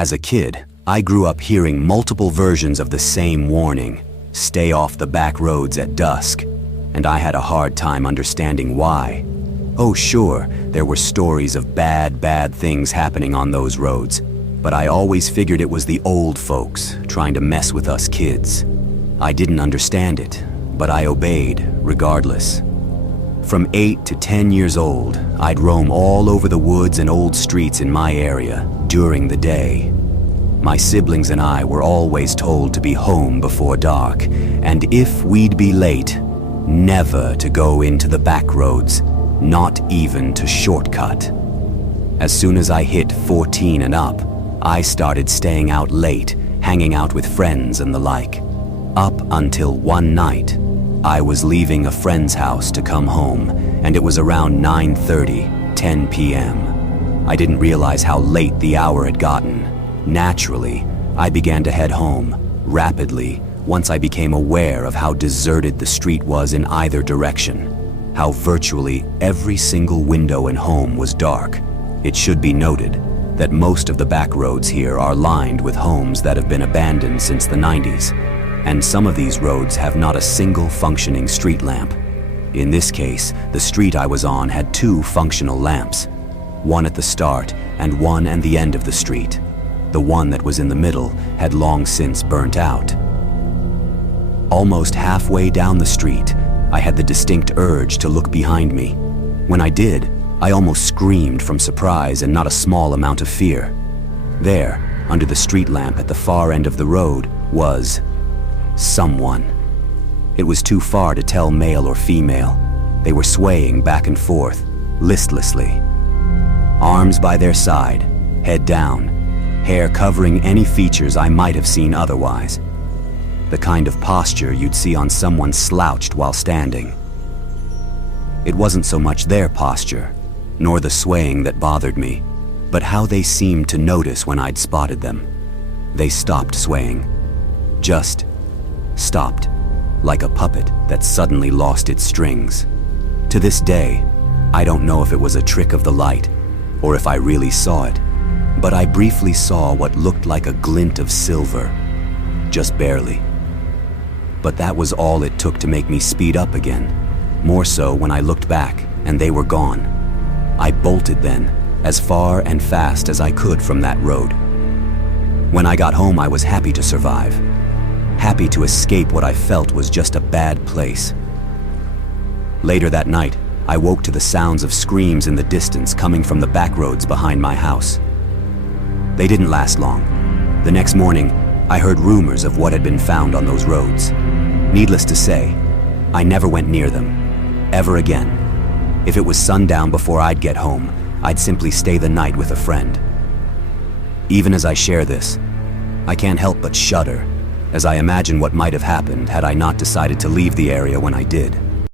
As a kid, I grew up hearing multiple versions of the same warning, stay off the back roads at dusk, and I had a hard time understanding why. Oh sure, there were stories of bad things happening on those roads, but I always figured it was the old folks trying to mess with us kids. I didn't understand it, but I obeyed regardless. From 8 to 10 years old, I'd roam all over the woods and old streets in my area during the day. My siblings and I were always told to be home before dark, and if we'd be late, never to go into the back roads, not even to shortcut. As soon as I hit 14 and up, I started staying out late, hanging out with friends and the like. Up until one night, I was leaving a friend's house to come home, and it was around 9:30, 10 p.m. I didn't realize how late the hour had gotten. Naturally, I began to head home, rapidly, once I became aware of how deserted the street was in either direction, how virtually every single window and home was dark. It should be noted that most of the back roads here are lined with homes that have been abandoned since the 90s, and some of these roads have not a single functioning street lamp. In this case, the street I was on had 2 functional lamps, one at the start and one at the end of the street. The one that was in the middle had long since burnt out. Almost halfway down the street, I had the distinct urge to look behind me. When I did, I almost screamed from surprise and not a small amount of fear. There, under the street lamp at the far end of the road, was someone. It was too far to tell male or female. They were swaying back and forth, listlessly. Arms by their side, head down, hair covering any features I might have seen otherwise. The kind of posture you'd see on someone slouched while standing. It wasn't so much their posture, nor the swaying that bothered me, but how they seemed to notice when I'd spotted them. They stopped swaying. Just stopped, like a puppet that suddenly lost its strings. To this day, I don't know if it was a trick of the light, or if I really saw it, but I briefly saw what looked like a glint of silver, just barely. But that was all it took to make me speed up again, more so when I looked back and they were gone. I bolted then, as far and fast as I could from that road. When I got home, I was happy to survive, happy to escape what I felt was just a bad place. Later that night, I woke to the sounds of screams in the distance coming from the back roads behind my house. They didn't last long. The next morning, I heard rumors of what had been found on those roads. Needless to say, I never went near them, ever again. If it was sundown before I'd get home, I'd simply stay the night with a friend. Even as I share this, I can't help but shudder as I imagine what might have happened had I not decided to leave the area when I did.